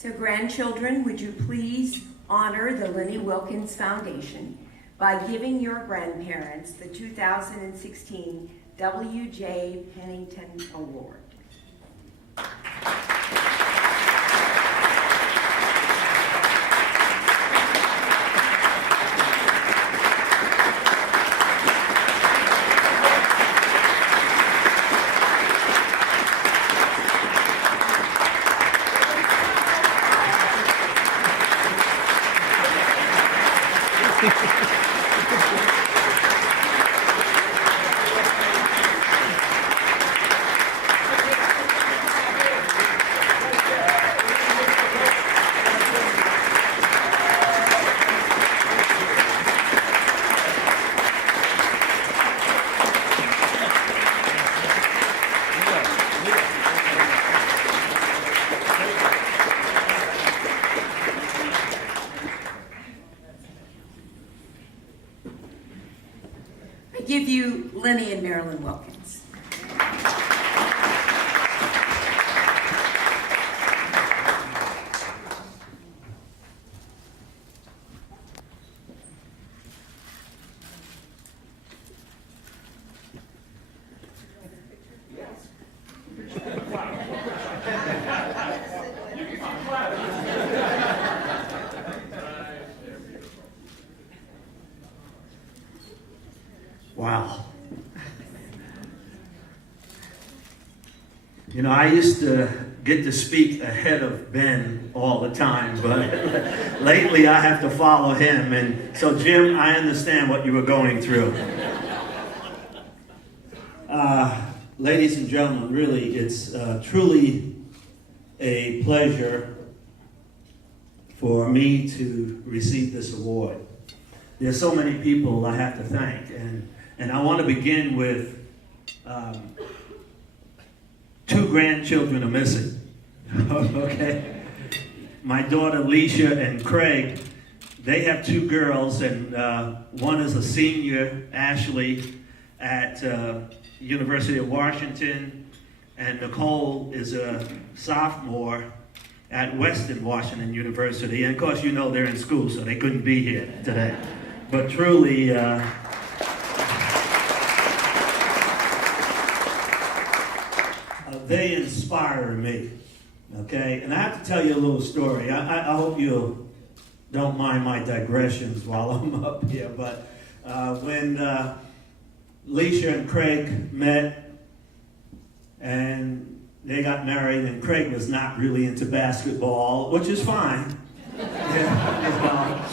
So grandchildren, would you please honor the Lenny Wilkins Foundation by giving your grandparents the 2016 W.J. Pennington Award. I give you Lenny and Marilyn Wilkins. Wow. You know, I used to get to speak ahead of Ben all the time, but lately I have to follow him. And so, Jim, I understand what you were going through. Ladies and gentlemen, really, it's truly a pleasure for me to receive this award. There's so many people I have to thank, and I want to begin with two grandchildren are missing. Okay? My daughter Leisha and Craig, they have two girls, and one is a senior, Ashley, at University of Washington, and Nicole is a sophomore at Western Washington University. And of course, you know they're in school, so they couldn't be here today. But truly, they inspire me, okay? And I have to tell you a little story. I hope you don't mind my digressions while I'm up here, but when Leisha and Craig met and they got married, and Craig was not really into basketball, which is fine. Yeah,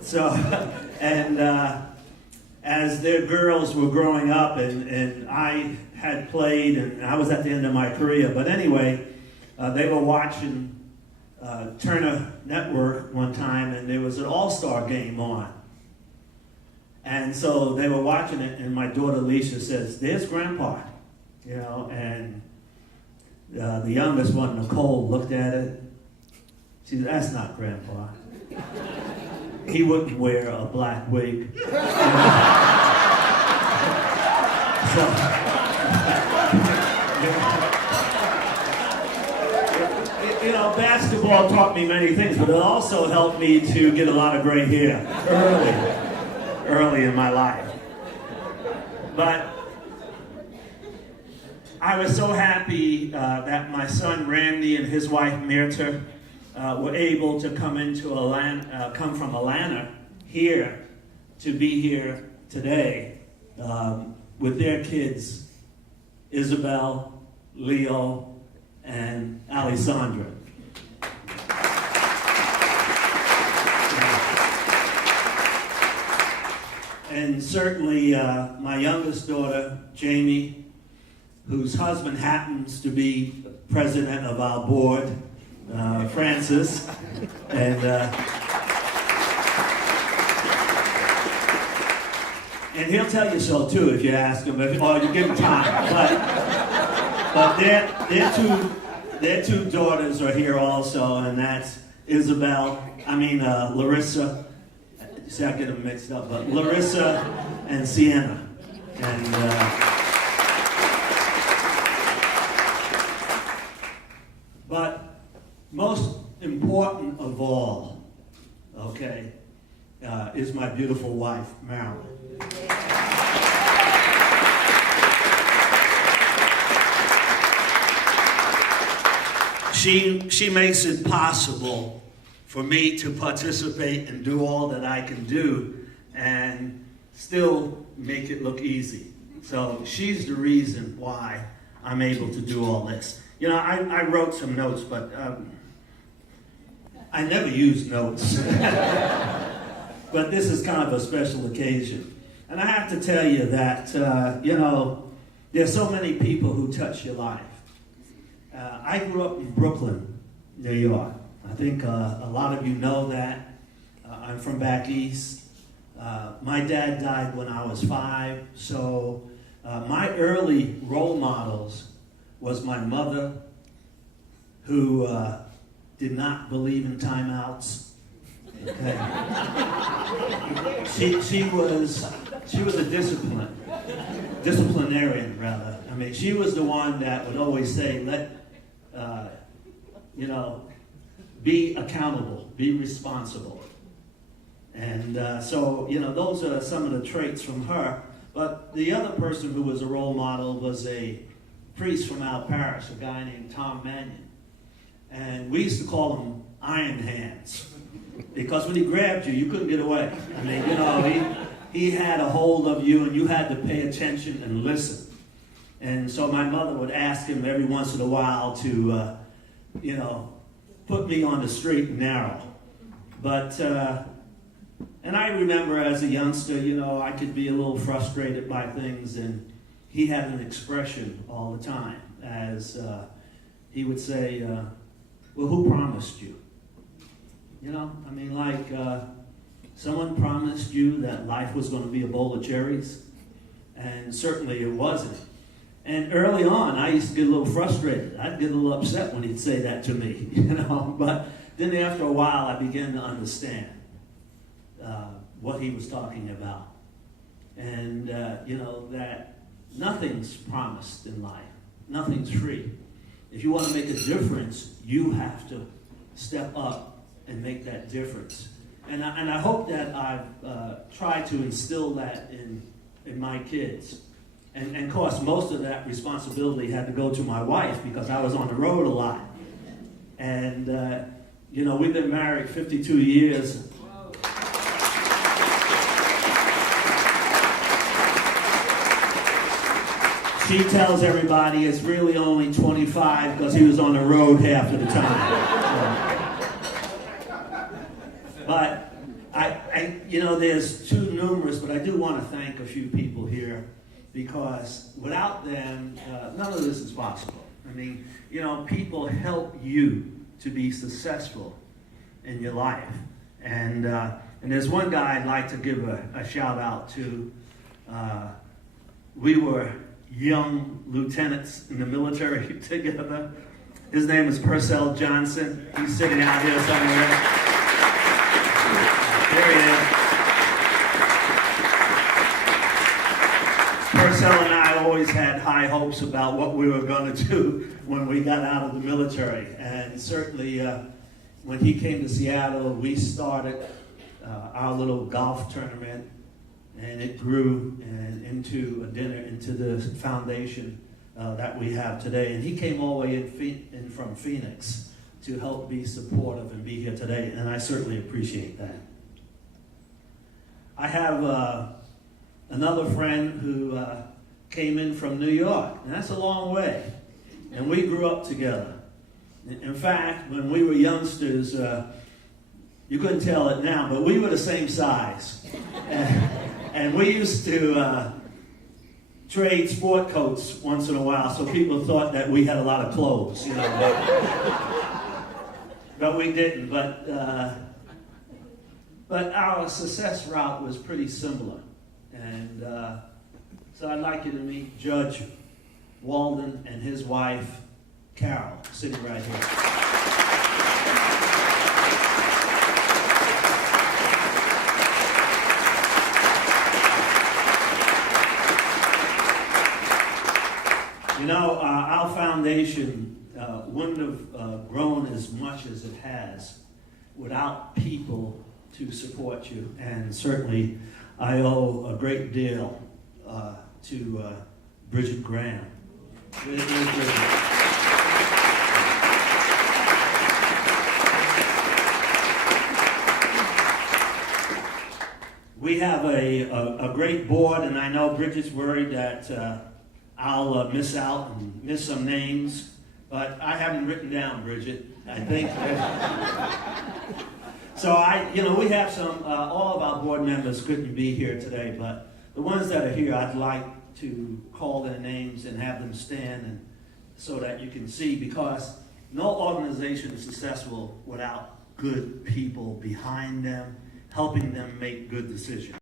So, and as their girls were growing up, and I had played, and I was at the end of my career, but anyway, they were watching Turner Network one time, and there was an all-star game on. And so they were watching it, and my daughter Leisha says, "There's Grandpa," you know, and the youngest one, Nicole, looked at it. She said, "That's not Grandpa. He wouldn't wear a black wig." You know, basketball taught me many things, but it also helped me to get a lot of gray hair early in my life. But I was so happy that my son Randy and his wife Mirta were able to come from Atlanta here to be here today with their kids, Isabel, Leo, and Alessandra. And certainly my youngest daughter, Jamie, whose husband happens to be president of our board, Francis, and he'll tell you so too if you ask him, or you give him time. But their two daughters are here also, and that's Larissa. See, I get them mixed up, but Larissa and Sienna, and. But most is my beautiful wife, Marilyn. She makes it possible for me to participate and do all that I can do and still make it look easy. So she's the reason why I'm able to do all this. You know, I wrote some notes, but I never use notes. But this is kind of a special occasion. And I have to tell you that, you know, there's so many people who touch your life. I grew up in Brooklyn, New York. I think a lot of you know that. I'm from back east. My dad died when I was 5, so my early role models was my mother, who did not believe in timeouts. Okay. She was a disciplinarian rather. I mean, she was the one that would always say, you know, be accountable, be responsible. And so, you know, those are some of the traits from her. But the other person who was a role model was a priest from our parish, a guy named Tom Mannion. And we used to call him Iron Hands, because when he grabbed you, you couldn't get away. I mean, you know, he had a hold of you, and you had to pay attention and listen. And so my mother would ask him every once in a while to, you know, put me on the straight and narrow. But, and I remember as a youngster, you know, I could be a little frustrated by things, and he had an expression all the time, as he would say, well, who promised you? You know, I mean, like, someone promised you that life was going to be a bowl of cherries, and certainly it wasn't. And early on, I used to get a little frustrated. I'd get a little upset when he'd say that to me, you know. But then after a while, I began to understand what he was talking about. And, you know, that nothing's promised in life. Nothing's free. If you want to make a difference, you have to step up and make that difference. And I hope that I've tried to instill that in my kids. And of course, most of that responsibility had to go to my wife because I was on the road a lot. And, you know, we've been married 52 years. She tells everybody it's really only 25 because he was on the road half of the time. But I, you know, there's too numerous, but I do want to thank a few people here, because without them, none of this is possible. I mean, you know, people help you to be successful in your life. And there's one guy I'd like to give a shout out to. We were young lieutenants in the military together. His name is Purcell Johnson. He's sitting out here somewhere. There he is. Purcell and I always had high hopes about what we were going to do when we got out of the military. And certainly when he came to Seattle, we started our little golf tournament, and it grew into a dinner, into the foundation that we have today. And he came all the way in from Phoenix to help be supportive and be here today, and I certainly appreciate that. I have another friend who came in from New York, and that's a long way. And we grew up together. In fact, when we were youngsters, you couldn't tell it now, but we were the same size. And we used to trade sport coats once in a while, so people thought that we had a lot of clothes, you know. But we didn't. But our success route was pretty similar. And so I'd like you to meet Judge Walden and his wife, Carol, sitting right here. You know, our foundation wouldn't have grown as much as it has without people to support you, and certainly I owe a great deal to Bridget Graham. Bridget. We have a great board, and I know Bridget's worried that I'll miss out and miss some names, but I haven't written down, Bridget. I think. So we have some, all of our board members couldn't be here today, but the ones that are here, I'd like to call their names and have them stand and so that you can see, because no organization is successful without good people behind them, helping them make good decisions.